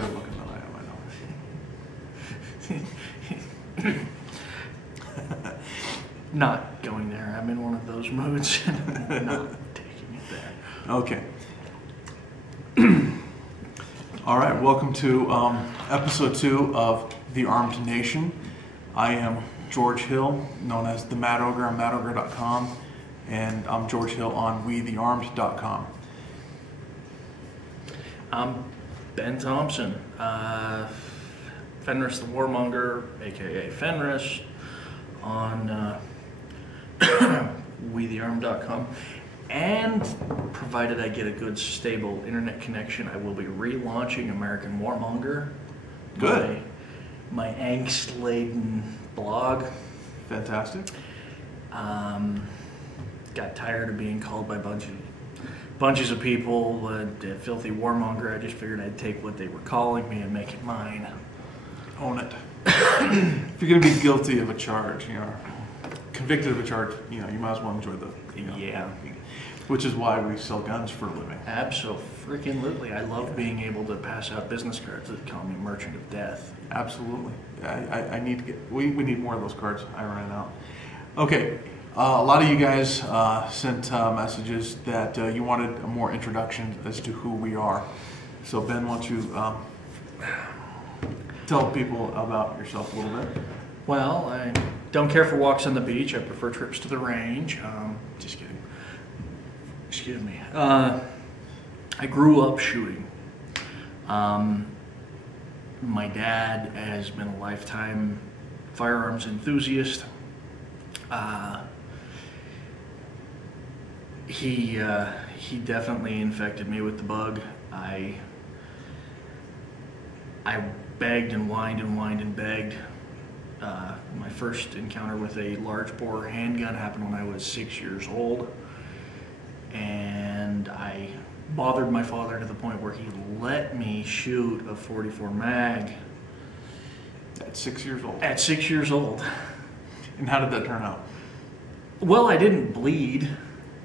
better looking than I am, I know. Not going there. I'm in one of those moods. Not taking it there. Okay. All right, welcome to episode 2 of The Armed Nation. I am George Hill, known as the Mad Ogre on madogre.com, and I'm George Hill on wethearmed.com. I'm Ben Thompson, Fenris the Warmonger, aka Fenris, on wethearmed.com. And provided I get a good, stable internet connection, I will be relaunching American Warmonger. Good. My angst-laden blog. Fantastic. Got tired of being called by bunches of people filthy warmonger. I just figured I'd take what they were calling me and make it mine. Own it. If you're going to be guilty of a charge, convicted of a charge, you might as well enjoy the, Yeah. Which is why we sell guns for a living. Absolutely. I love being able to pass out business cards that call me Merchant of Death. Absolutely. I need to get, we need more of those cards. I ran out. Okay. A lot of you guys sent messages that you wanted a more introduction as to who we are. So Ben, why don't you tell people about yourself a little bit? Well, I don't care for walks on the beach. I prefer trips to the range. Just kidding. Excuse me. I grew up shooting. My dad has been a lifetime firearms enthusiast. He definitely infected me with the bug. I begged and whined and begged. My first encounter with a large bore handgun happened when I was 6 years old. And I bothered my father to the point where he let me shoot a 44 mag. At 6 years old? At 6 years old. And how did that turn out? Well, I didn't bleed.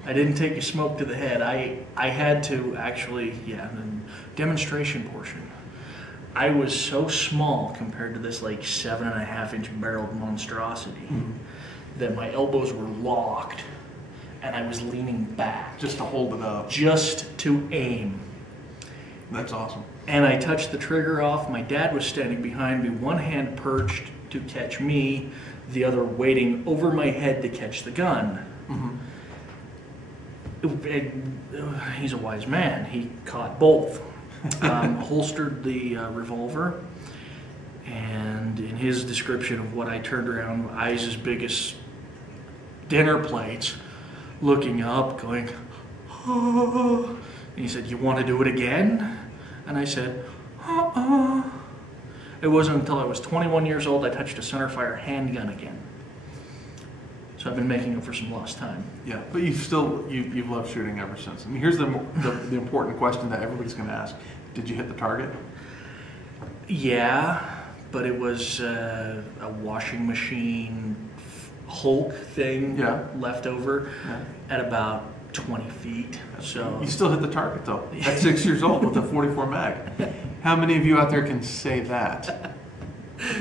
I didn't take a smoke to the head. I had to actually, the demonstration portion. I was so small compared to this 7.5-inch barreled monstrosity that my elbows were locked and I was leaning back. Just to hold it up. Just to aim. That's awesome. And I touched the trigger off. My dad was standing behind me, one hand perched to catch me, the other waiting over my head to catch the gun. He's a wise man. He caught both. Holstered the revolver, and in his description of what I turned around, eyes as big as dinner plates, looking up, going, oh. And he said, "You want to do it again?" And I said, It wasn't until I was 21 years old I touched a centerfire handgun again. So I've been making up for some lost time. Yeah, but you've loved shooting ever since. And here's the important question that everybody's going to ask: did you hit the target? Yeah, but it was a washing machine Hulk thing left over at about 20 feet. So you still hit the target though at 6 years old with a 44 mag. How many of you out there can say that?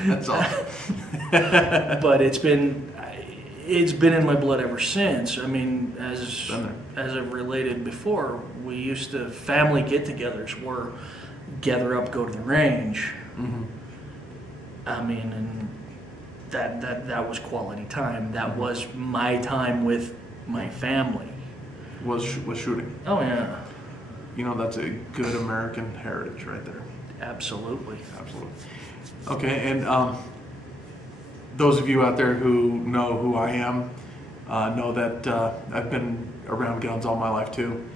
That's all. But it's been in my blood ever since. I mean, as I've related before, we used to family get-togethers where gather up, go to the range. I mean, and that was quality time. That was my time with my family. Was shooting. Oh yeah. That's a good American heritage right there. Absolutely. Absolutely. Okay, and those of you out there who know who I am know that I've been around guns all my life too.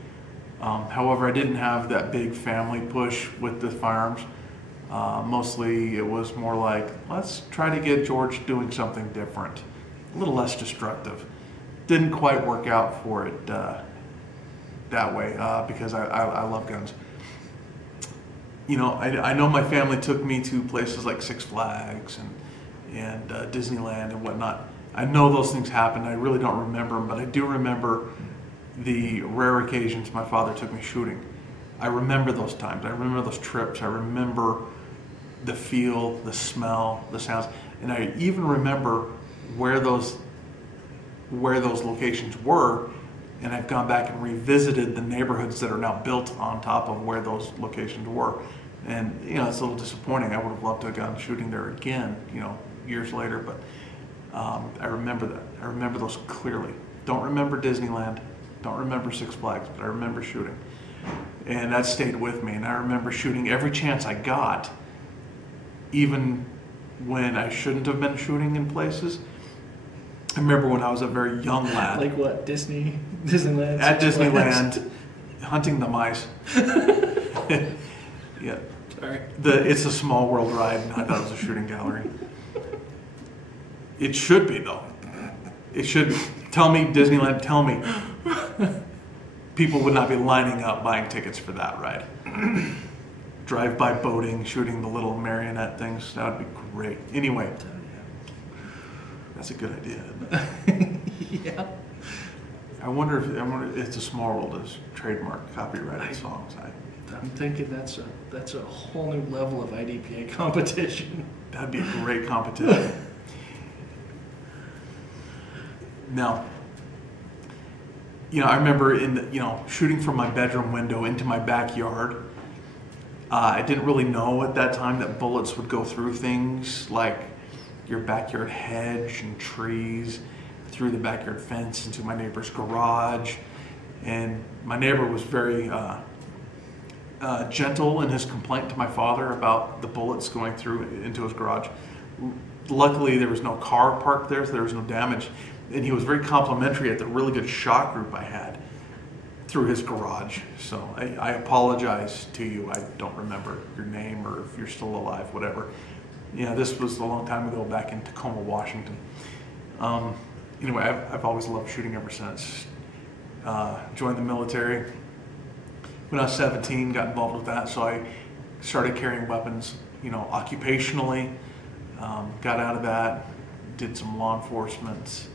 However, I didn't have that big family push with the firearms. Mostly it was more like, let's try to get George doing something different, a little less destructive. Didn't quite work out for it that way because I love guns. I know my family took me to places like Six Flags and Disneyland and whatnot. I know those things happened. I really don't remember them, but I do remember the rare occasions my father took me shooting. I remember those times. I remember those trips. I remember the feel, the smell, the sounds, and I even remember where those locations were. And I've gone back and revisited the neighborhoods that are now built on top of where those locations were. And, it's a little disappointing. I would have loved to have gone shooting there again, years later. But I remember that. I remember those clearly. Don't remember Disneyland. Don't remember Six Flags, but I remember shooting. And that stayed with me. And I remember shooting every chance I got, even when I shouldn't have been shooting in places. I remember when I was a very young lad. Like what? Disneyland? At Disneyland, hunting the mice. Yeah. Sorry. It's a Small World ride, and I thought it was a shooting gallery. It should be, though. It should be. Tell me, Disneyland, tell me. People would not be lining up buying tickets for that ride. Drive-by boating, shooting the little marionette things. That would be great. Anyway. That's a good idea, isn't it? Yeah. I wonder if It's a Small World is trademark copyrighted songs. I'm thinking that's a whole new level of IDPA competition. That'd be a great competition. Now, I remember shooting from my bedroom window into my backyard. I didn't really know at that time that bullets would go through things like your backyard hedge and trees, through the backyard fence into my neighbor's garage. And my neighbor was very gentle in his complaint to my father about the bullets going through into his garage. Luckily, there was no car parked there, so there was no damage. And he was very complimentary at the really good shot group I had through his garage. So I apologize to you. I don't remember your name or if you're still alive, whatever. This was a long time ago, back in Tacoma, Washington. Anyway, I've always loved shooting ever since. Joined the military when I was 17, got involved with that, so I started carrying weapons, occupationally. Got out of that, did some law enforcement,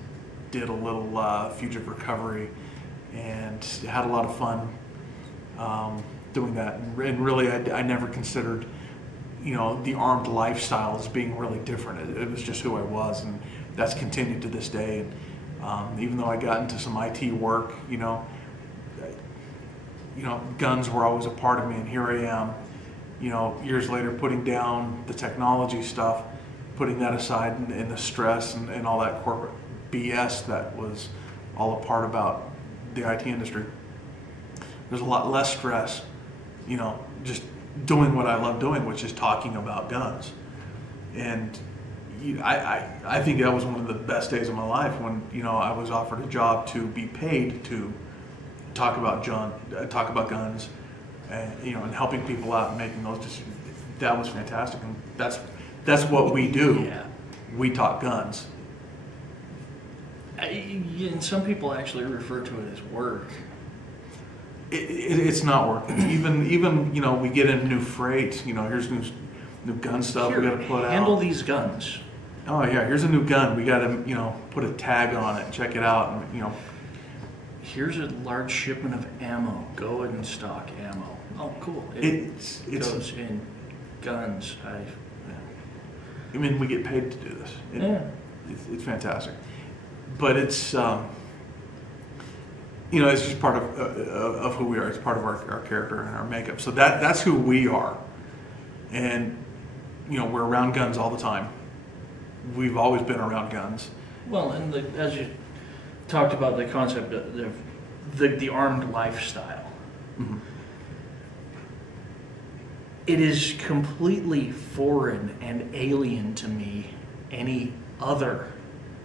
did a little fugitive recovery, and had a lot of fun doing that. And really, I never considered the armed lifestyle as being really different. It was just who I was, and that's continued to this day. And even though I got into some IT work, guns were always a part of me, and here I am, years later, putting down the technology stuff, putting that aside, and the stress and all that corporate BS that was all a part about the IT industry. There's a lot less stress, just doing what I love doing, which is talking about guns. And I think that was one of the best days of my life when I was offered a job to be paid to talk about guns, and helping people out and making those decisions. That was fantastic, and that's what we do. Yeah. We talk guns. And some people actually refer to it as work. It's not working. Even we get in new freight. Here's new gun stuff. Here, we got to put out. Handle these guns. Oh yeah, here's a new gun. We got to put a tag on it. Check it out. And, Here's a large shipment of ammo. Go ahead and stock ammo. Oh, cool. It goes in guns. I mean, we get paid to do this. It's fantastic. But it's it's just part of who we are. It's part of our character and our makeup. So that's who we are. And we're around guns all the time. We've always been around guns. Well, and as you talked about the concept of the armed lifestyle. Mm-hmm. It is completely foreign and alien to me, any other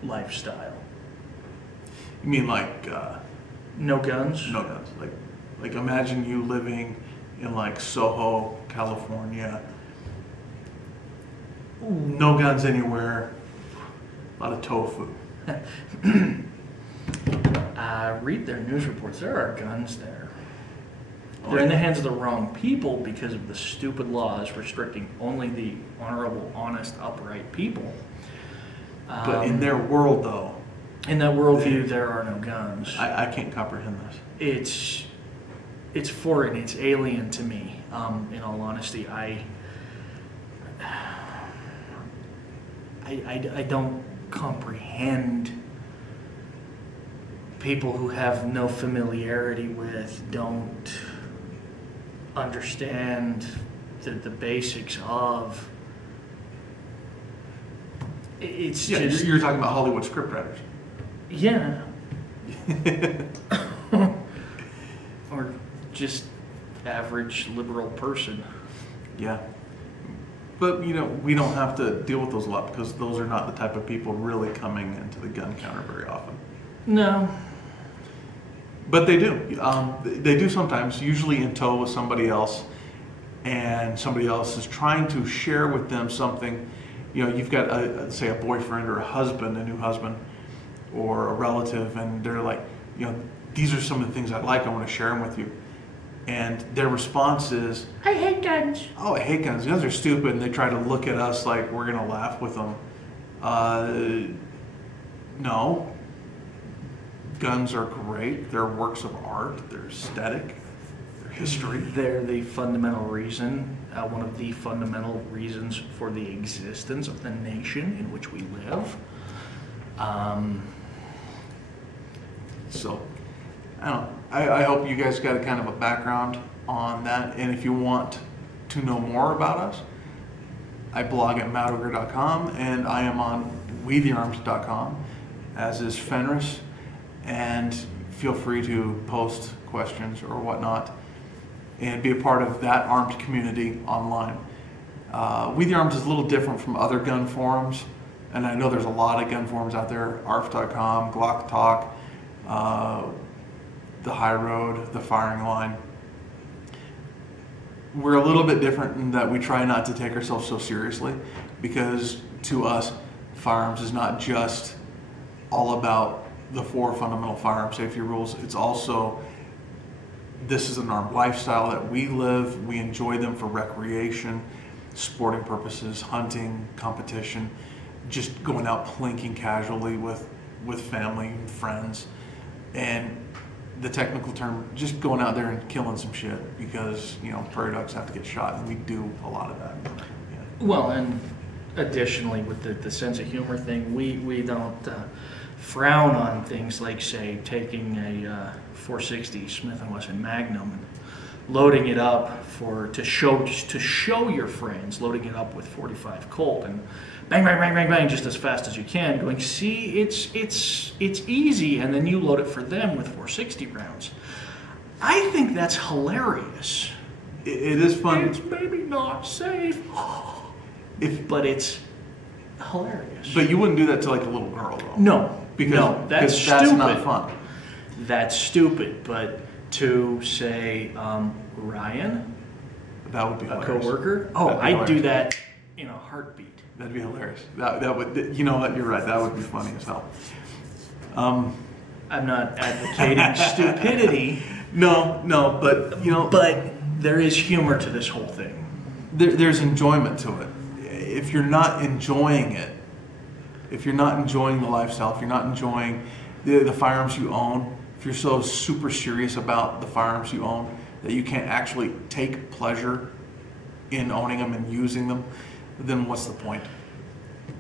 lifestyle. You mean like no guns? No guns. Like imagine you living in like Soho, California. No guns anywhere. A lot of tofu. Read their news reports. There are guns there. They're in the hands of the wrong people because of the stupid laws restricting only the honorable, honest, upright people. But in their world, though, in that worldview, there are no guns. I can't comprehend this. it's foreign, it's alien to me. In all honesty, I don't comprehend people who have no familiarity with, don't understand the basics of. It's just, you're talking about Hollywood scriptwriters. Yeah. Or just average liberal person. Yeah. But, you know, we don't have to deal with those a lot because those are not the type of people really coming into the gun counter very often. No. But they do. They do sometimes, usually in tow with somebody else, and somebody else is trying to share with them something. You know, you've got, say, a boyfriend or a husband, a new husband, or a relative, and they're like, you know, these are some of the things I like, I want to share them with you. And their response is, I hate guns. Oh, I hate guns. Guns are stupid. And they try to look at us like we're going to laugh with them. No. Guns are great. They're works of art. They're aesthetic. They're history. They're the fundamental reason, one of the fundamental reasons for the existence of the nation in which we live. So, I don't know. I hope you guys got a kind of a background on that. And if you want to know more about us, I blog at madogre.com and I am on wethearms.com, as is Fenris. And feel free to post questions or whatnot and be a part of that armed community online. We the Arms is a little different from other gun forums. And I know there's a lot of gun forums out there, arf.com, Glock Talk, the High Road, the Firing Line. We're a little bit different in that we try not to take ourselves so seriously, because to us, firearms is not just all about the 4 fundamental firearm safety rules. It's also, this is an armed lifestyle that we live. We enjoy them for recreation, sporting purposes, hunting, competition, just going out plinking casually with family and friends. And the technical term, just going out there and killing some shit because, you know, prairie dogs have to get shot, and we do a lot of that. Yeah. Well, and additionally, with the sense of humor thing, we don't frown on things like, say, taking a 460 Smith & Wesson Magnum and loading it up to show your friends, loading it up with 45 Colt and bang, bang, bang, bang, bang, just as fast as you can, going, see, it's easy, and then you load it for them with 460 rounds. I think that's hilarious. It is fun. It's maybe not safe, but it's hilarious. But you wouldn't do that to like a little girl, though. No, because that's stupid. That's not fun. That's stupid, but to say, Ryan, that would be a hilarious. coworker, I'd do that in a heartbeat. That'd be hilarious. That would, you know what, you're right, that would be funny as hell. I'm not advocating stupidity. No, but, you know. But there is humor to this whole thing. There's enjoyment to it. If you're not enjoying it, if you're not enjoying the lifestyle, if you're not enjoying the firearms you own, if you're so super serious about the firearms you own that you can't actually take pleasure in owning them and using them, then what's the point?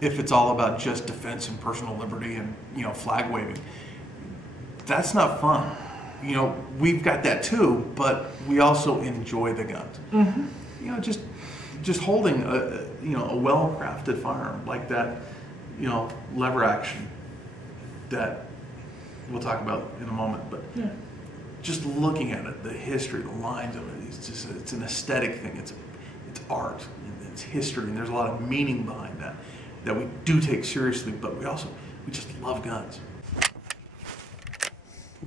If it's all about just defense and personal liberty and, you know, flag waving, that's not fun. You know, we've got that too, but we also enjoy the guns. Mm-hmm. You know, just holding a well-crafted firearm like that, you know, lever action that we'll talk about in a moment, but yeah. Just looking at it, the history, the lines of it, it's an aesthetic thing. It's art, and it's history, and there's a lot of meaning behind that we do take seriously, but we just love guns.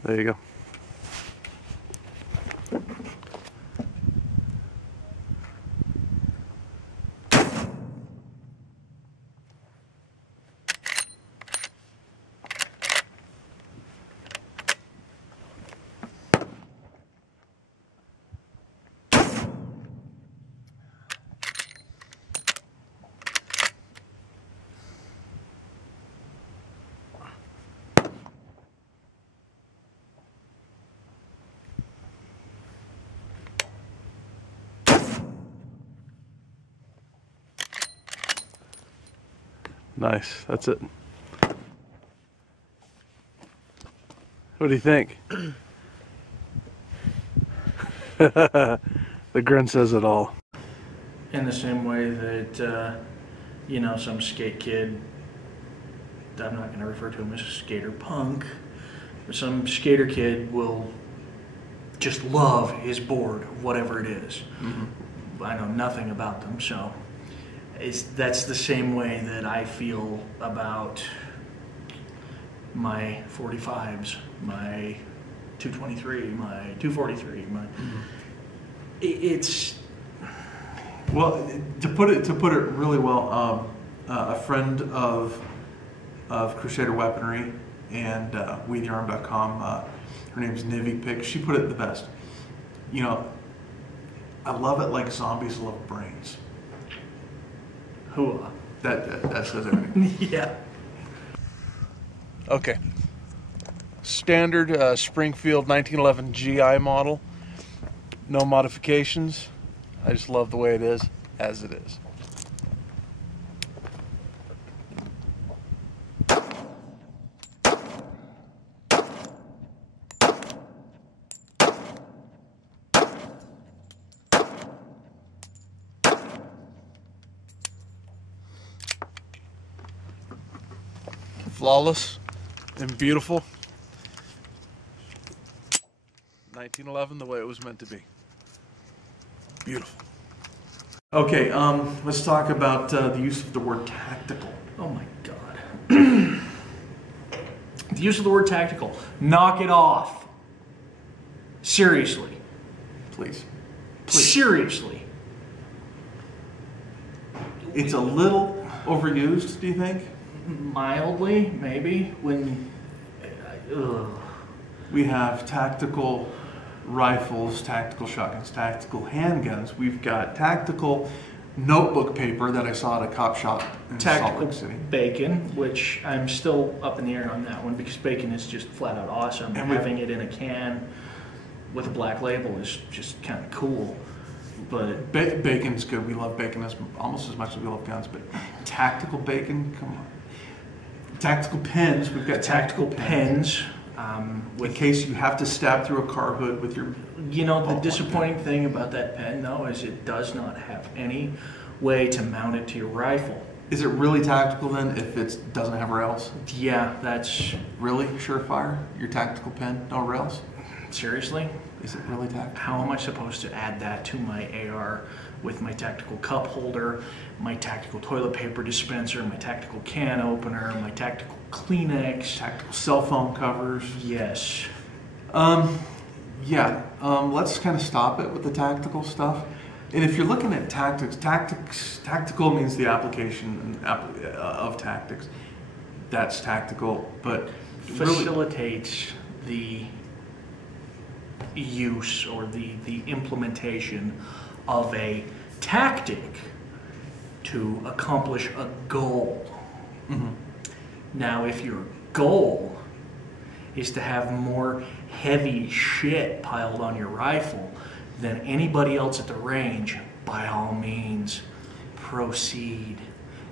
There you go. Nice. That's it. What do you think? The grin says it all. In the same way that, you know, some skate kid, I'm not going to refer to him as a skater punk, but some skater kid will just love his board, whatever it is. Mm-hmm. I know nothing about them, so that's the same way that I feel about my 45s, my 223, my 243, my... Mm-hmm. It's... Well, to put it really well, a friend of Crusader Weaponry and WeTheArm.com, her name's Nivy Pick. She put it the best. You know, I love it like zombies love brains. Hooah. That says everything. Yeah. Okay. Standard Springfield 1911 GI model. No modifications. I just love the way it is, as it is. Flawless and beautiful. 1911, the way it was meant to be. Beautiful. Okay, let's talk about the use of the word tactical. Oh my God. The use of the word tactical. Knock it off. Seriously. Please. Seriously. It's a little overused, do you think? Mildly, maybe. We have tactical rifles, tactical shotguns, tactical handguns. We've got tactical notebook paper that I saw at a cop shop in Salt Lake City. Bacon, which I'm still up in the air on that one because bacon is just flat out awesome. And having it in a can with a black label is just kind of cool. But bacon's good. We love bacon almost as much as we love guns. But tactical bacon, come on. Tactical pens. We've got tactical pens. In case you have to stab through a car hood with your... You know, the disappointing thing about that pen, though, is it does not have any way to mount it to your rifle. Is it really tactical, then, if it doesn't have rails? Yeah, that's... Really? Surefire? Your tactical pen? No rails? Seriously? Is it really tactical? How am I supposed to add that to my AR with my tactical cup holder, my tactical toilet paper dispenser, my tactical can opener, my tactical Kleenex, tactical cell phone covers? Yes. Let's kind of stop it with the tactical stuff. And if you're looking at tactical means the application of tactics. That's tactical, but facilitates the use or the implementation of a tactic to accomplish a goal. Mm-hmm. Now, if your goal is to have more heavy shit piled on your rifle than anybody else at the range, by all means, proceed.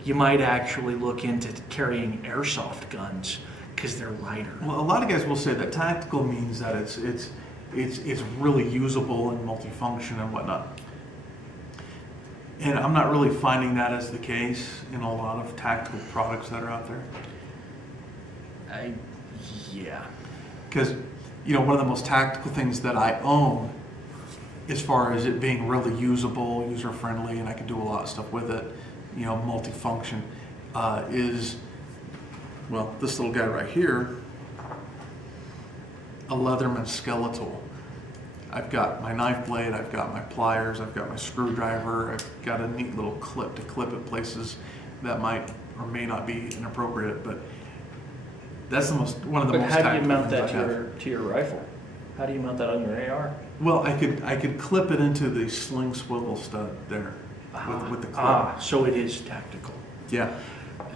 You might actually look into carrying airsoft guns because they're lighter. Well, a lot of guys will say that tactical means that it's really usable and multifunction and whatnot. And I'm not really finding that as the case in a lot of tactical products that are out there. Yeah. Because, you know, one of the most tactical things that I own, as far as it being really usable, user-friendly, and I can do a lot of stuff with it, you know, multifunction, is, well, this little guy right here, a Leatherman skeletal. I've got my knife blade, I've got my pliers, I've got my screwdriver, I've got a neat little clip to clip it places that might or may not be inappropriate, but that's one of the most tactical things I have. But how do you mount that to your rifle? How do you mount that on your AR? Well, I could clip it into the sling swivel stud there with the clip. So it is tactical. Yeah.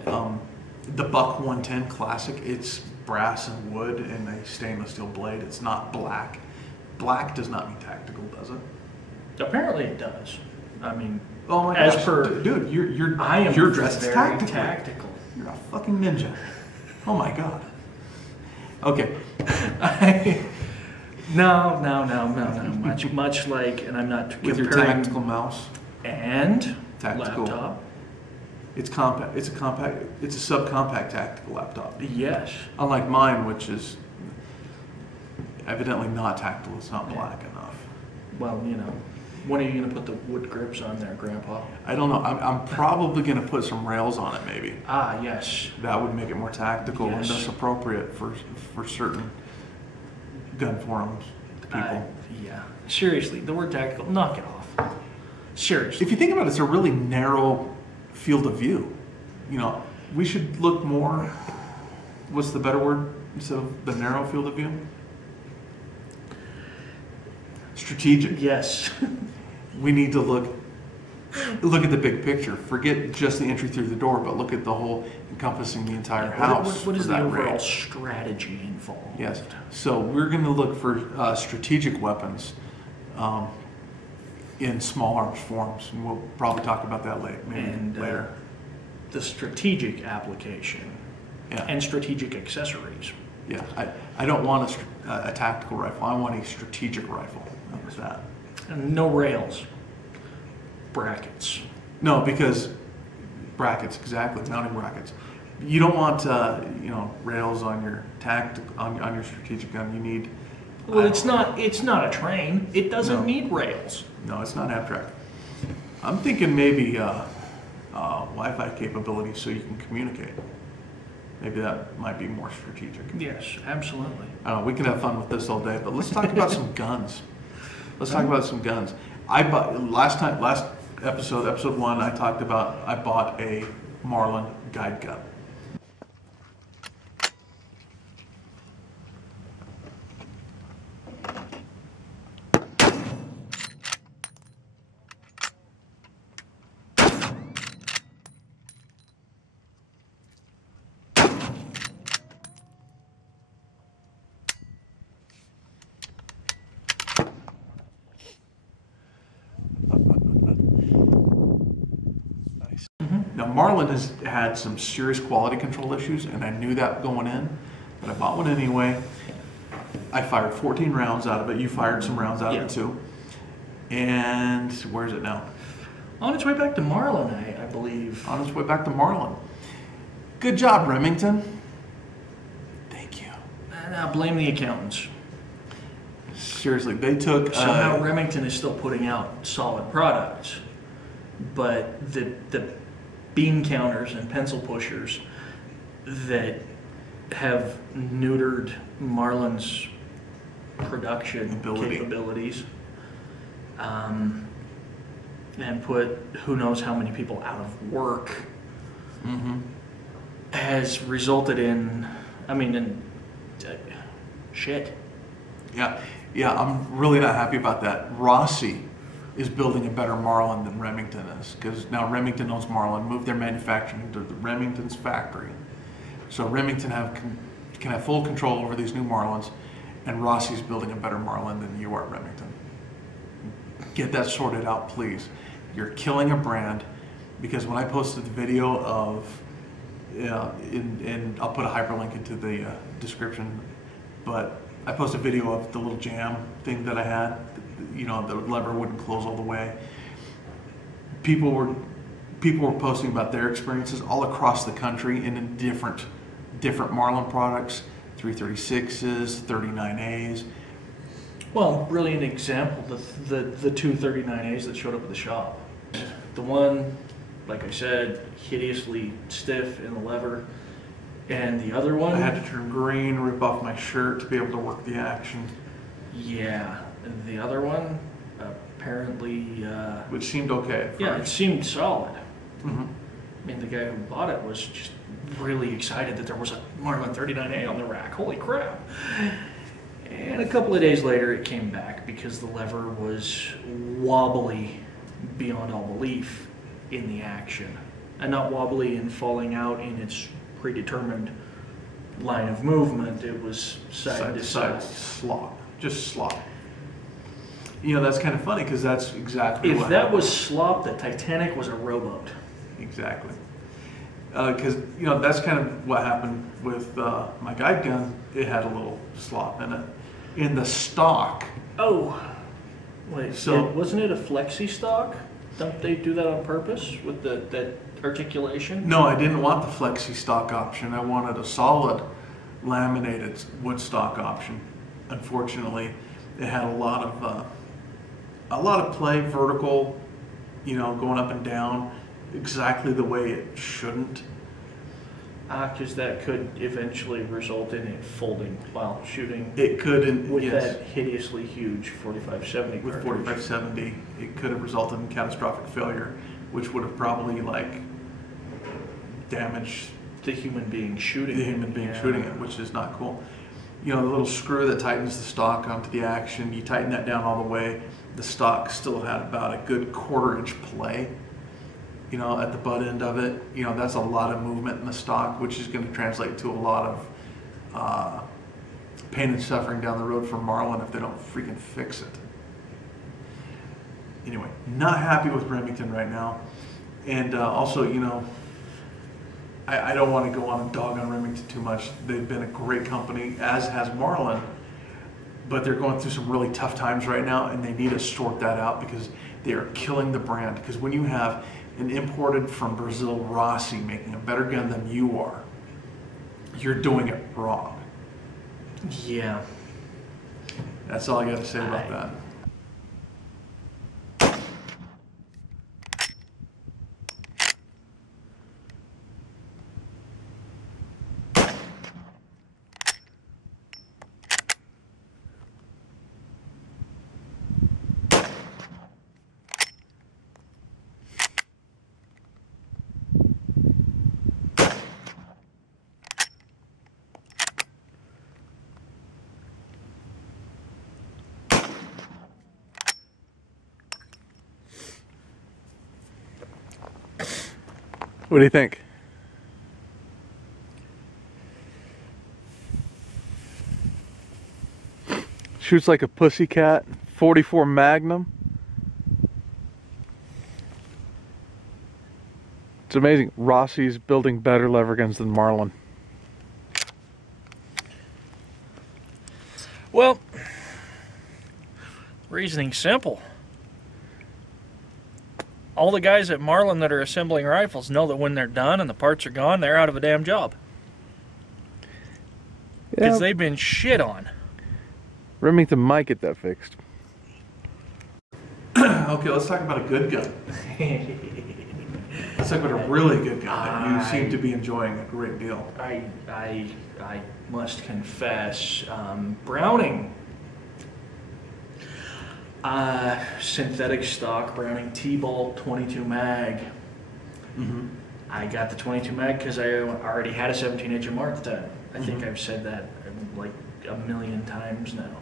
The Buck 110 Classic, it's brass and wood and a stainless steel blade. It's not black. Black does not mean tactical, does it? Apparently it does. I mean, oh my as gosh. per dude, you're I am dressed very tactically. tactical. You're a fucking ninja. Oh my god. Okay. No. Much like, and I'm not With your comparing- tactical mouse. and Tactical. laptop. It's compact. It's a compact. It's a subcompact tactical laptop. Yes. Unlike mine, which is evidently not tactile. It's not black enough. Well, you know, when are you going to put the wood grips on there, Grandpa? I don't know. I'm probably going to put some rails on it, maybe. Ah, yes. That would make it more tactical and Yes. thus appropriate for certain gun forums people. Yeah. Seriously, the word tactical, knock it off. Seriously. If you think about it, it's a really narrow field of view. You know, we should look more. What's the better word instead of the narrow field of view? Strategic. Yes. We need to look at the big picture. Forget just the entry through the door, but look at the whole encompassing the entire house. What is for the that overall range. strategy involved? Yes. So we're going to look for strategic weapons in small arms forms, and we'll probably talk about that later. The strategic application Yeah. and strategic accessories. Yeah. I don't want a tactical rifle. I want a strategic rifle. What was that? And no rails. Brackets. No, because brackets, exactly, mounting brackets. You don't want rails on your on your strategic gun. You need. Well, it's not a train. It doesn't No. need rails. No, it's not abstract. I'm thinking maybe Wi-Fi capability so you can communicate. Maybe that might be more strategic. Yes, absolutely. I don't know, we can have fun with this all day, but let's talk about some guns. Let's talk about some guns. I bought last episode 1, I bought a Marlin guide gun. Now, Marlin has had some serious quality control issues, and I knew that going in, but I bought one anyway. I fired 14 rounds out of it. You fired some rounds out of it too. And where is it now? On its way back to Marlin, I believe. On its way back to Marlin. Good job, Remington. Thank you. And I blame the accountants. Seriously, they took... Somehow Remington is still putting out solid products, but the bean counters and pencil pushers that have neutered Marlin's production capabilities and put who knows how many people out of work has resulted in, shit. Yeah, I'm really not happy about that. Rossi is building a better Marlin than Remington is, because now Remington owns Marlin, moved their manufacturing to the Remington's factory. So Remington can have full control over these new Marlins, and Rossi's building a better Marlin than you are, Remington. Get that sorted out, please. You're killing a brand, because when I posted the video of, and I'll put a hyperlink into the description, but I posted a video of the little jam thing that I had. The lever wouldn't close all the way. People were posting about their experiences all across the country and in different Marlin products, 336s, 39As. Well, brilliant example, the two 39As that showed up at the shop. The one, like I said, hideously stiff in the lever, and the other one... I had to turn green, rip off my shirt to be able to work the action. Yeah, and the other one, apparently... Which seemed okay. Yeah, it seemed solid. Mm-hmm. I mean, the guy who bought it was just really excited that there was a Marlin 39A on the rack. Holy crap. And a couple of days later, it came back because the lever was wobbly beyond all belief in the action. And not wobbly and falling out in its predetermined line of movement. It was side to side. Slop. Just slop. That's kind of funny because that's exactly what that happened. Was slop, the Titanic was a rowboat. Exactly. because that's kind of what happened with my guide gun. It had a little slop in it in the stock. Oh, wait. So wasn't it a flexi stock? Don't they do that on purpose with that articulation? No, I didn't want the flexi stock option. I wanted a solid laminated wood stock option. Unfortunately, it had a lot of play, vertical, going up and down, exactly the way it shouldn't. Because that could eventually result in it folding while shooting. It could, with yes. that hideously huge 4570. With 4570, it could have resulted in catastrophic failure, which would have probably damaged the human being shooting it, which is not cool. The little screw that tightens the stock onto the action, you tighten that down all the way. The stock still had about a good 1/4 inch play, at the butt end of it. That's a lot of movement in the stock, which is going to translate to a lot of pain and suffering down the road for Marlin if they don't freaking fix it. Anyway, not happy with Remington right now. And also, I don't want to go on a dog on Remington too much. They've been a great company, as has Marlin, but they're going through some really tough times right now, and they need to sort that out because they are killing the brand. Because when you have an imported from Brazil Rossi making a better gun than you are, you're doing it wrong. Yeah. That's all I got to say about that. What do you think? Shoots like a pussycat. 44 Magnum. It's amazing. Rossi's building better lever guns than Marlin. Well, reasoning simple. All the guys at Marlin that are assembling rifles know that when they're done and the parts are gone, they're out of a damn job. Because they've been shit on. Remington might get that fixed. Okay, let's talk about a good gun. Let's talk about a really good gun that you seem to be enjoying a great deal. I must confess, Browning. Synthetic stock Browning T-Bolt 22 mag. Mm-hmm. I got the 22 mag because I already had a 17-inch MR at the time. I think I've said that like a million times now.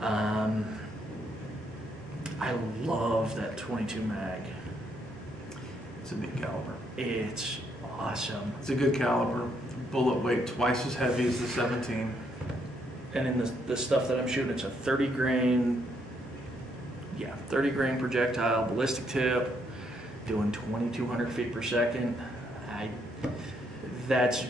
Mm-hmm. I love that 22 mag. It's a big caliber. It's awesome. It's a good caliber. Bullet weight twice as heavy as the 17. And in the stuff that I'm shooting, it's a 30 grain. Yeah, 30 grain projectile, ballistic tip, doing 2,200 feet per second. That's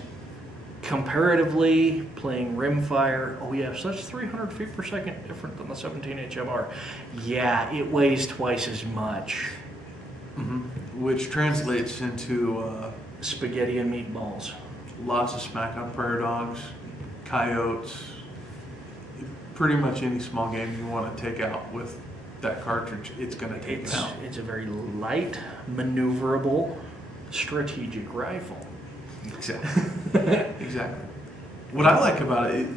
comparatively playing rimfire. Oh yeah, so that's 300 feet per second different than the 17-inch MR. Yeah, it weighs twice as much. Mm-hmm. Which translates into spaghetti and meatballs. Lots of smack on prairie dogs, coyotes, pretty much any small game you want to take out with that cartridge, it's going to take it out. It's a very light, maneuverable, strategic rifle. Exactly. Exactly. What I like about it,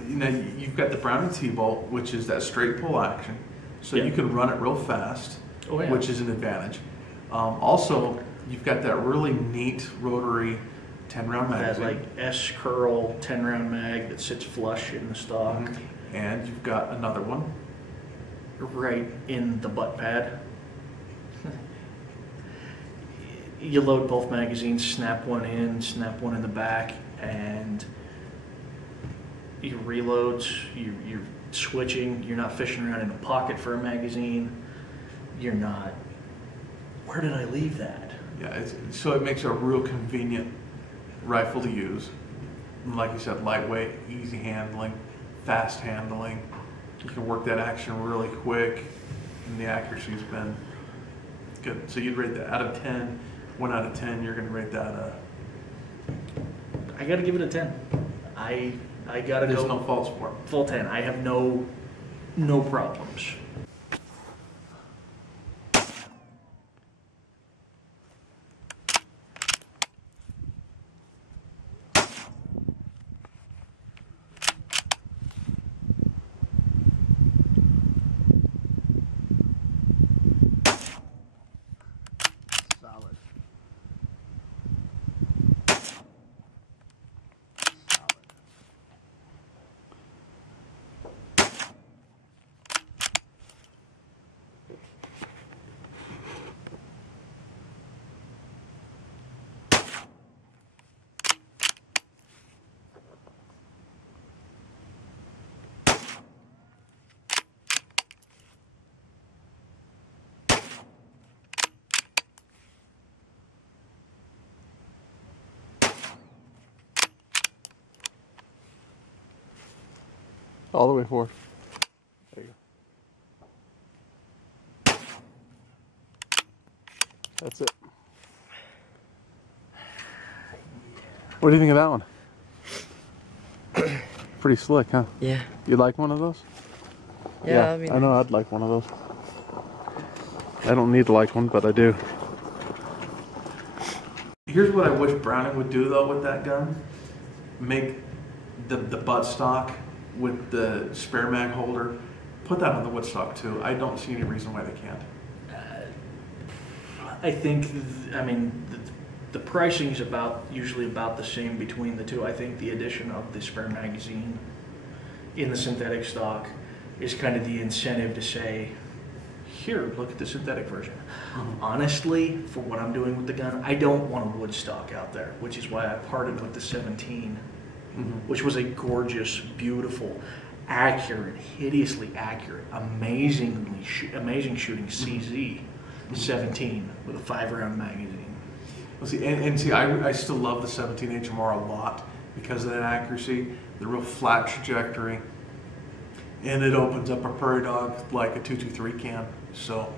you've got the Browning T-Bolt, which is that straight pull action, so you can run it real fast, which is an advantage. Also, you've got that really neat rotary 10-round magazine. That like S-curl 10-round mag that sits flush in the stock. Mm-hmm. And you've got another one right in the butt pad. You load both magazines, snap one in, snap one in the back, and you reloads. You're switching. You're not fishing around in a pocket for a magazine. You're not. Where did I leave that? Yeah, so it makes a real convenient rifle to use. And like you said, lightweight, easy handling, fast handling. You can work that action really quick, and the accuracy's been good. So you'd rate that out of 10, 1 out of 10, you're going to rate that I got to give it a 10. I got to go. There's no faults for it. Full 10. I have no problems. All the way forward. There you go. That's it. What do you think of that one? Pretty slick, huh? Yeah. You like one of those? Yeah, I mean, I know I'd like one of those. I don't need to like one, but I do. Here's what I wish Browning would do though with that gun. Make the butt stock with the spare mag holder, put that on the wood stock too. I don't see any reason why they can't. I think, I mean, the pricing is usually about the same between the two. I think the addition of the spare magazine in the synthetic stock is kind of the incentive to say, here, look at the synthetic version. Mm-hmm. Honestly, for what I'm doing with the gun, I don't want a wood stock out there, which is why I parted with the 17, which was a gorgeous, beautiful, accurate, hideously accurate, amazing shooting CZ 17 with a 5-round magazine. Well, see, and see, I still love the 17 HMR a lot because of that accuracy, the real flat trajectory, and it opens up a prairie dog like a 223 can. So,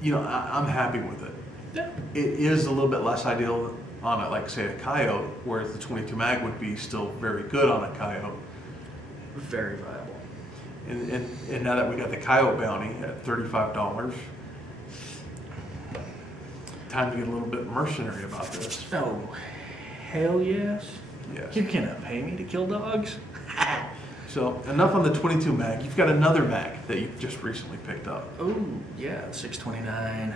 you know, I'm happy with it. Yeah. It is a little bit less ideal on a, like say a coyote, whereas the 22 mag would be still very good on a coyote. Very viable. And now that we got the coyote bounty at $35, time to get a little bit mercenary about this. Oh, hell yes. Yes. You cannot pay me to kill dogs. So enough on the 22 mag. You've got another mag that you've just recently picked up. Oh, yeah, 629.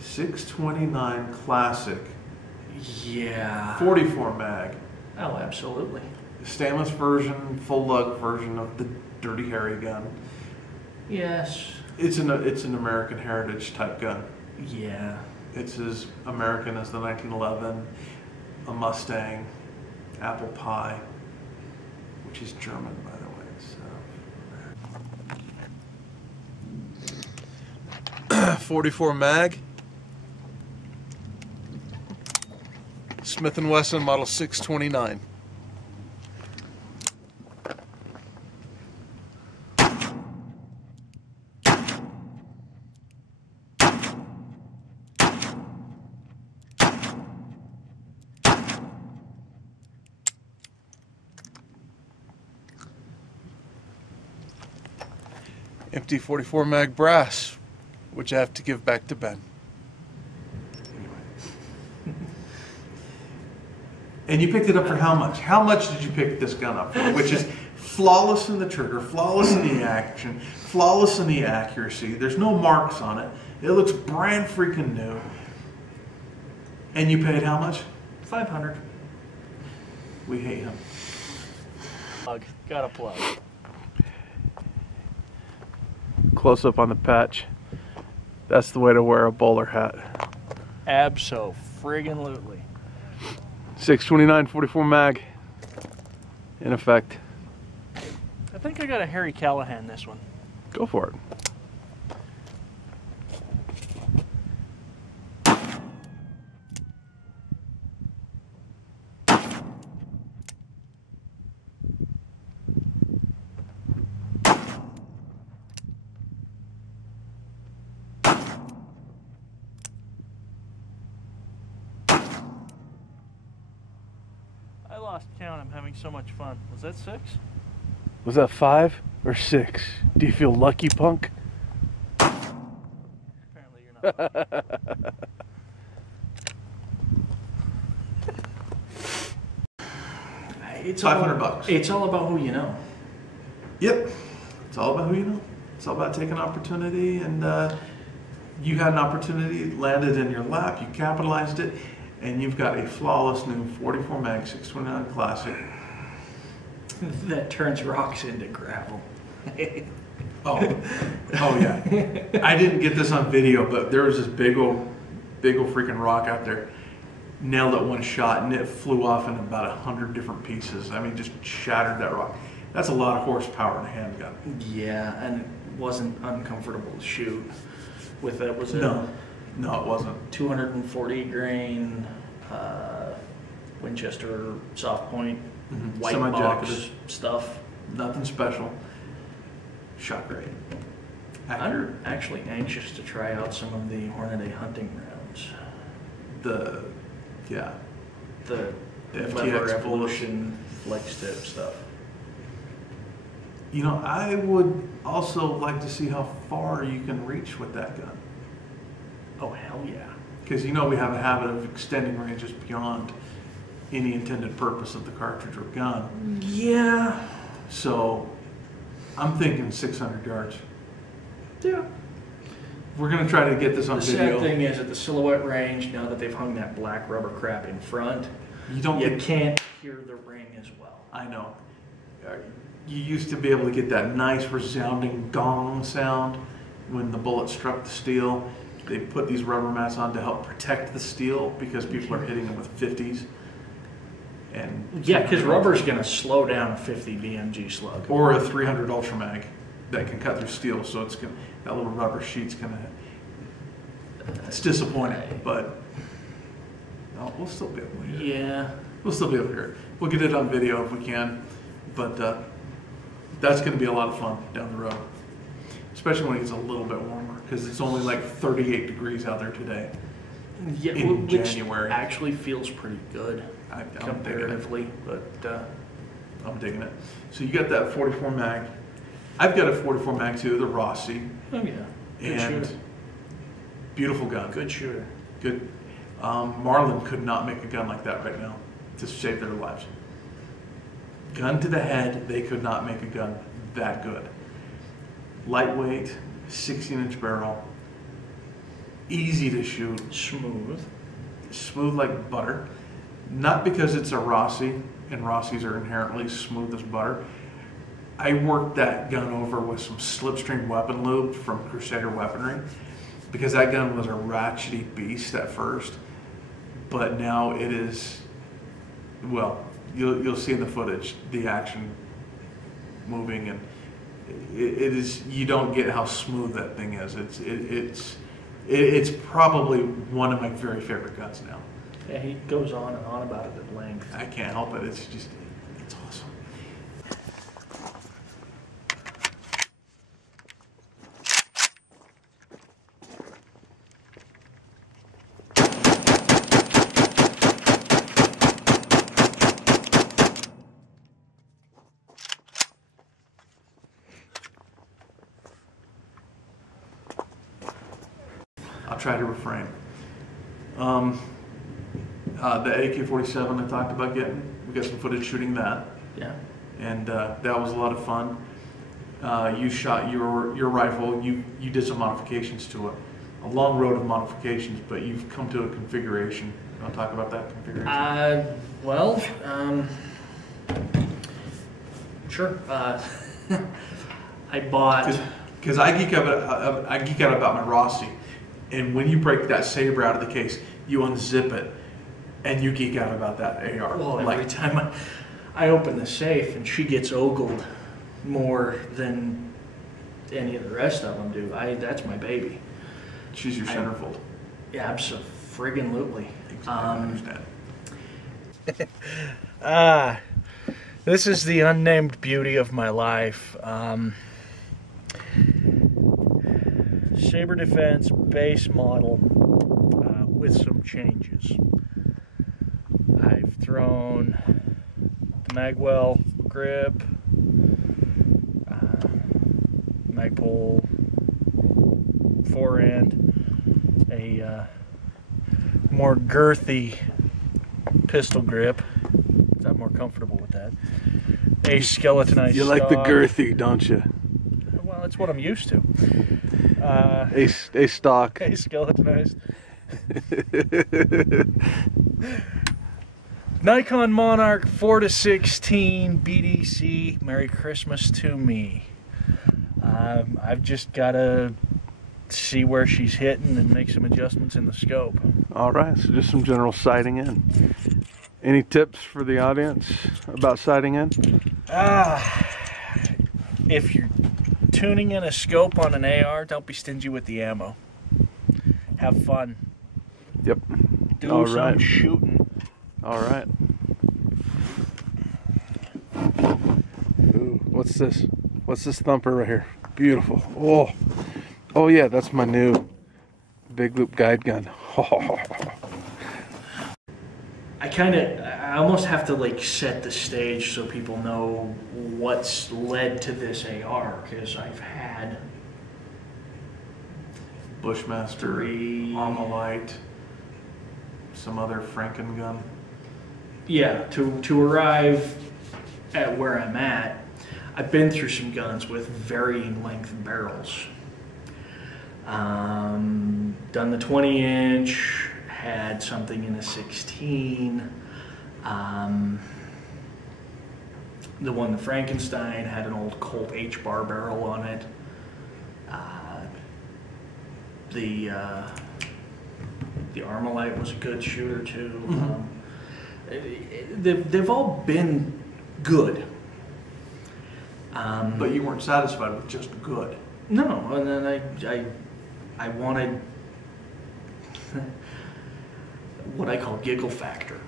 629 Classic. Yeah. 44 mag. Oh, absolutely. Stainless version, full lug version of the Dirty Harry gun. Yes. It's an American heritage type gun. Yeah. It's as American as the 1911, a Mustang, apple pie, which is German, by the way. So. 44 mag. Smith & Wesson model 629. Empty 44 mag brass, which I have to give back to Ben. And you picked it up for how much? How much did you pick this gun up for? Which is flawless in the trigger, flawless in the action, flawless in the accuracy. There's no marks on it. It looks brand freaking new. And you paid how much? $500. We hate him. Plug. Got a plug. Close up on the patch. That's the way to wear a bowler hat. Abso-friggin-lutely. 629 44 mag in effect. I think I got a Harry Callahan this one. Go for it. lost count. I'm having so much fun. Was that 6? Was that 5 or 6? Do you feel lucky, punk? Apparently you're not lucky. It's $500. It's all about who you know. Yep. It's all about who you know. It's all about taking opportunity, and you had an opportunity, landed in your lap, you capitalized it, and you've got a flawless new 44 mag 629 Classic. That turns rocks into gravel. Oh yeah. I didn't get this on video, but there was this big old freaking rock out there. Nailed it one shot, and it flew off in about 100 different pieces. I mean, just shattered that rock. That's a lot of horsepower in a handgun. Yeah, and it wasn't uncomfortable to shoot with it. Was it? No, it wasn't. 240 grain Winchester soft point, white box stuff. Nothing special. Shot great. Accurate. I'm actually anxious to try out some of the Hornady hunting rounds. The Lever Evolution flex tip stuff. You know, I would also like to see how far you can reach with that gun. Oh, hell yeah. Because you know we have a habit of extending ranges beyond any intended purpose of the cartridge or gun. Yeah. So I'm thinking 600 yards. Yeah. We're going to try to get this on video. The sad thing is at the silhouette range, now that they've hung that black rubber crap in front, You can't hear the ring as well. I know. You used to be able to get that nice resounding gong sound when the bullet struck the steel. They put these rubber mats on to help protect the steel because people are hitting them with 50s. And yeah, because rubber's going to slow down a 50 BMG slug. or a 300 Ultra Mag that can cut through steel, so it's gonna, that little rubber sheet's gonna. It's disappointing, but we'll still be able to hear it. Yeah. We'll still be able to hear it. We'll get it on video if we can, but that's going to be a lot of fun down the road, especially when it's a little bit warmer because it's only like 38 degrees out there today. Yeah, in which January. actually feels pretty good I'm comparatively, but I'm digging it. So you got that 44 mag. I've got a 44 mag too, the Rossi. oh yeah, good And shooter. beautiful gun. Good shooter. Good. Marlin could not make a gun like that right now to save their lives. Gun to the head, they could not make a gun that good. Lightweight, 16-inch barrel, easy to shoot, smooth like butter. Not because it's a Rossi, and Rossis are inherently smooth as butter. I worked that gun over with some slipstream weapon lube from Crusader Weaponry because that gun was a ratchety beast at first, but now it is, well, you'll see in the footage the action moving, and it is, you don't get how smooth that thing is. It's probably one of my very favorite guns now. Yeah, he goes on and on about it at length. I can't help it. It's awesome. I'll try to refrain. The AK-47 I talked about getting, we got some footage shooting that. Yeah. And that was a lot of fun. You shot your rifle, you did some modifications to it. A long road of modifications, but you've come to a configuration. You want to talk about that configuration? Sure. I bought... Because I geek out about my Rossi. And when you break that Saber out of the case, you unzip it, and you geek out about that AR. Well, every time I open the safe and she gets ogled more than any of the rest of them do, that's my baby. She's your centerfold. Yeah, absolutely. I understand. This is the unnamed beauty of my life. Saber Defence base model with some changes. I've thrown magwell grip, magpole forend, a more girthy pistol grip. I'm more comfortable with that. A skeletonized You like the stock. girthy, don't you? Well, that's what I'm used to. A stock. A skeletonized. Nikon Monarch 4-16 BDC. Merry Christmas to me. I've just got to see where she's hitting and make some adjustments in the scope. All right, so just some general sighting in. Any tips for the audience about sighting in? If you're tuning in a scope on an AR, don't be stingy with the ammo. Have fun. Yep. Do All some right. shooting. All right. Ooh, what's this? What's this thumper right here? Beautiful. Oh yeah, that's my new big loop guide gun. I almost have to like set the stage so people know what's led to this AR, because I've had Bushmaster, 3. Armalite, some other Franken gun. Yeah, to arrive at where I'm at, I've been through some guns with varying length barrels. Done the 20-inch, had something in a 16. The one, the Frankenstein, had an old Colt H-bar barrel on it. The Armalite was a good shooter too. They've all been good. But you weren't satisfied with just good. No, and then I wanted what I call giggle factor.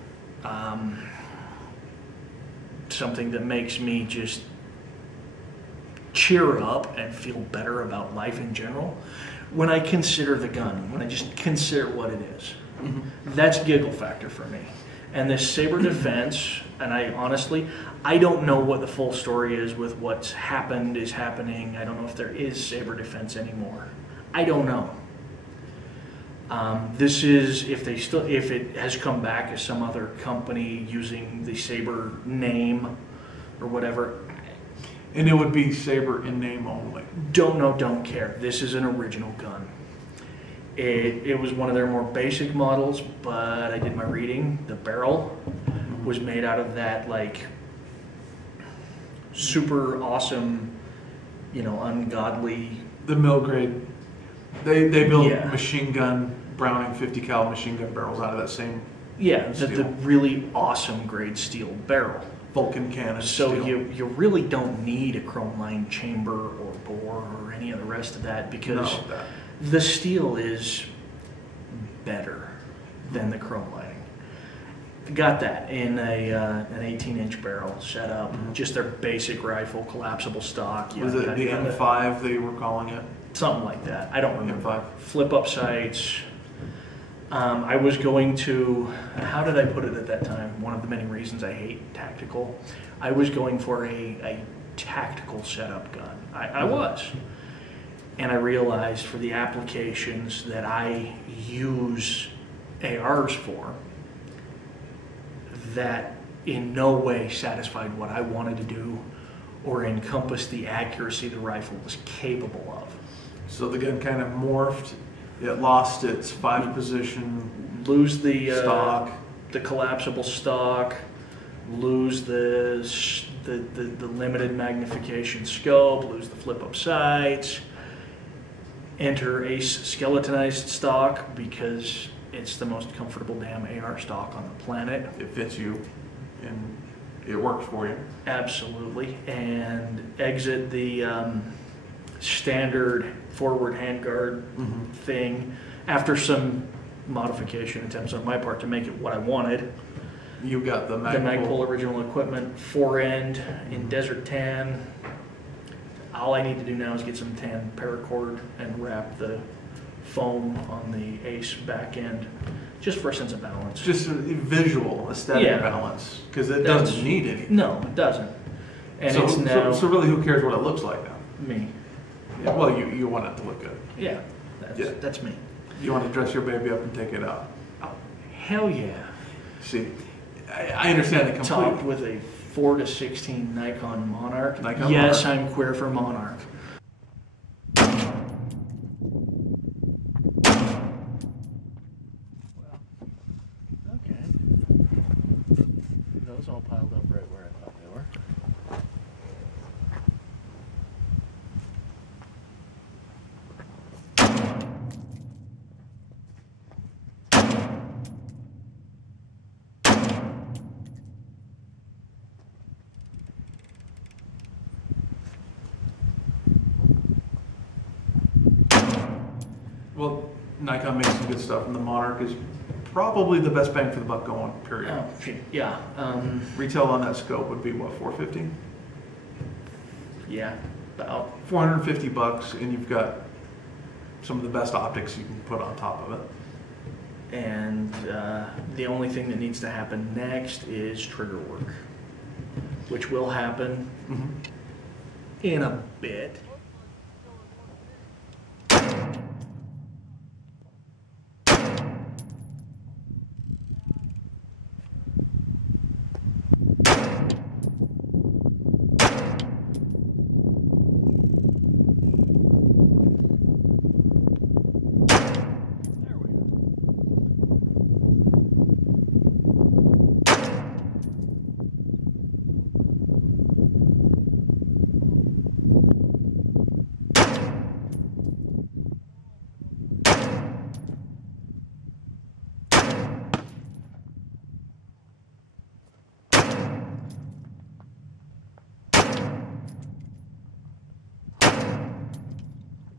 Something that makes me just cheer up and feel better about life in general. When I consider the gun, when I just consider what it is, that's giggle factor for me. And this Saber Defense, and I don't know what the full story is with what's happened, is happening. I don't know if there is Saber Defense anymore. I don't know. This is, if it has come back as some other company using the Saber name or whatever. And it would be Saber in name only. Don't know, don't care. This is an original gun. It was one of their more basic models, but I did my reading. The barrel was made out of that like super awesome, ungodly. The mill grade. They build machine gun, Browning 50 cal machine gun barrels out of that same the really awesome grade steel barrel. Vulcan cannon So steel. you really don't need a chrome lined chamber or bore or any of the rest of that, because the steel is better than the chrome lining. Got that in an 18-inch barrel set up, just their basic rifle, collapsible stock. Was it the M5 they were calling it? Something like that. I don't remember. M5. Flip up sights. I was going to, how did I put it at that time? One of the many reasons I hate tactical. I was going for a tactical setup gun. I was. And I realized for the applications that I use ARs for, that in no way satisfied what I wanted to do or encompassed the accuracy the rifle was capable of. So the gun kind of morphed. It lost its 5-position Lose the stock, the collapsible stock, lose the limited magnification scope, lose the flip-up sights, enter Ace skeletonized stock because it's the most comfortable damn AR stock on the planet. it fits you, and it works for you. Absolutely. And exit the standard forward handguard thing after some modification attempts on my part to make it what I wanted. You got the The Magpul. Magpul original equipment, forend in desert tan. All I need to do now is get some tan paracord and wrap the foam on the Ace back end Just for a sense of balance. Just a visual, aesthetic balance, because it doesn't need anything. No, it doesn't. And so, it's now... So really, who cares what it looks like now? Me. Yeah, well, you want it to look good. Yeah, that's me. You want to dress your baby up and take it out. Oh, hell yeah. See, I understand it completely. Topped with a 4-16 Nikon Monarch. Yes, I'm queer for Monarch. Okay. Those all piled up right where I thought they were. Well, Nikon makes some good stuff, and the Monarch is probably the best bang for the buck going, period. Oh, yeah. Retail on that scope would be what, $450? Yeah, about. $450, and you've got some of the best optics you can put on top of it. And the only thing that needs to happen next is trigger work, which will happen in a bit.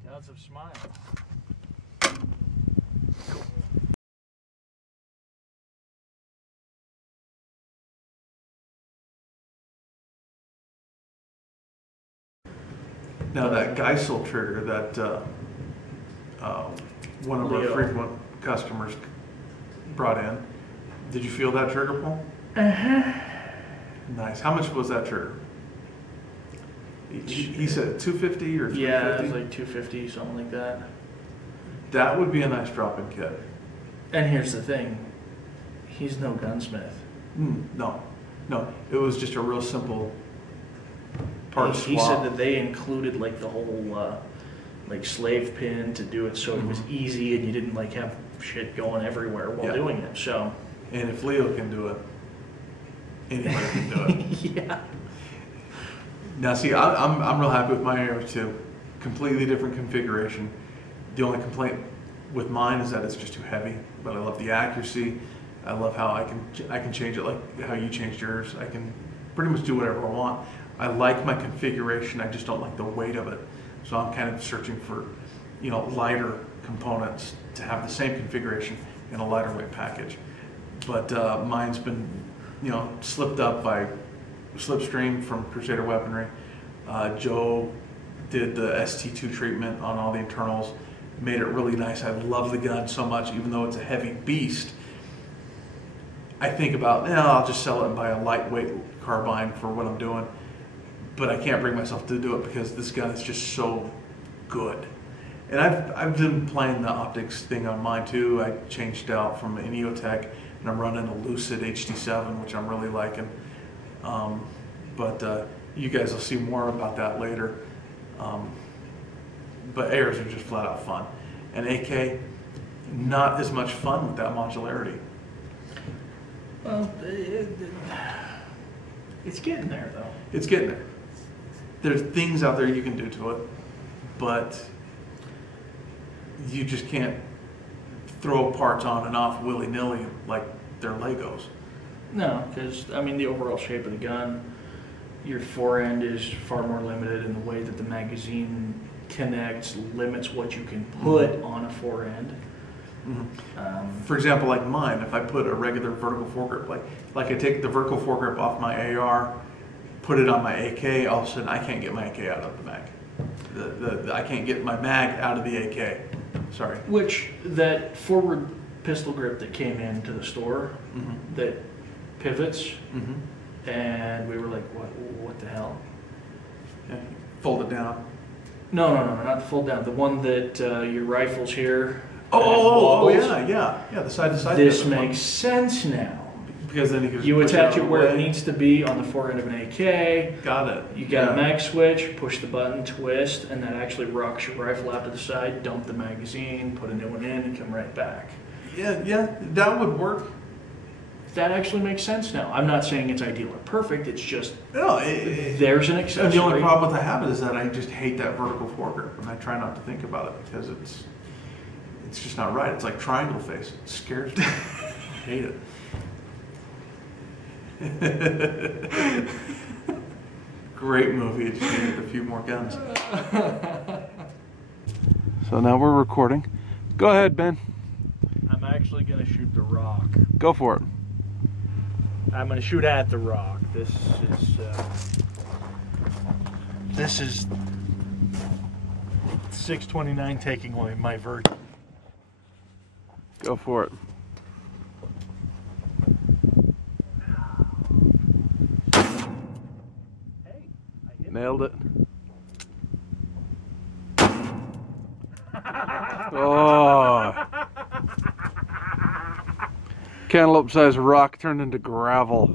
Clouds of smile. Now that Geisel trigger that one of our Leo. frequent customers brought in, did you feel that trigger pull? Nice. How much was that trigger? He said 250 or 350? Yeah, it was like 250, something like that. That would be a nice drop-in kit. And here's the thing, he's no gunsmith. No. It was just a real simple part swap. He said that they included like the whole like slave pin to do it so it was easy and you didn't like have shit going everywhere while doing it. So. And if Leo can do it, anybody can do it. Yeah. Now, see, I'm real happy with my Arrow too. Completely different configuration. The only complaint with mine is that it's just too heavy. But I love the accuracy. I love how I can change it like how you changed yours. I can pretty much do whatever I want. I like my configuration. I just don't like the weight of it. So I'm kind of searching for, lighter components to have the same configuration in a lighter weight package. But mine's been, slipped up by Slipstream from Crusader Weaponry. Joe did the ST2 treatment on all the internals, made it really nice. I love the gun so much, even though it's a heavy beast. I think about, I'll just sell it and buy a lightweight carbine for what I'm doing. But I can't bring myself to do it because this gun is just so good. And I've been playing the optics thing on mine too. I changed out from an EOTech and I'm running a Lucid HD7, which I'm really liking. But you guys will see more about that later. But ARs are just flat out fun. And AK, not as much fun with that modularity. Well, it's getting there though. It's getting there. There's things out there you can do to it, but you just can't throw parts on and off willy-nilly like they're Legos. No, because the overall shape of the gun, your forend is far more limited in the way that the magazine connects, limits what you can put on a forend. For example, like mine, if I put a regular vertical foregrip, like I take the vertical foregrip off my AR, put it on my AK, all of a sudden I can't get my AK out of the mag. I can't get my mag out of the AK. Sorry. Which that forward pistol grip that came into the store Mm-hmm. that pivots, Mm-hmm. and we were like, what the hell? Yeah. Fold it down. No, not the fold down. The one that your rifle's here. Oh, and wobbles. yeah. The side to side. This makes sense now. Because then you can You push attach out it where it away. needs to be on the foreend of an AK. Got it. You got Yeah. a mag switch, push the button, twist, and that actually rocks your rifle out to the side, dump the magazine, put a new one in, and come right back. Yeah, that would work. That actually makes sense now. I'm not saying it's ideal or perfect, it's just No, there's an accessory. the only problem with the habit is that I just hate that vertical foregrip, and I try not to think about it because it's just not right. It's like triangle face. It scares me. I hate it. Great movie. It just needed a few more guns. So now we're recording. Go ahead, Ben. I'm actually going to shoot the rock. Go for it. I'm going to shoot at the rock. This is 629 taking away my virgin. Go for it. Hey, I hit Nailed it. Oh. Cantaloupe sized rock turned into gravel.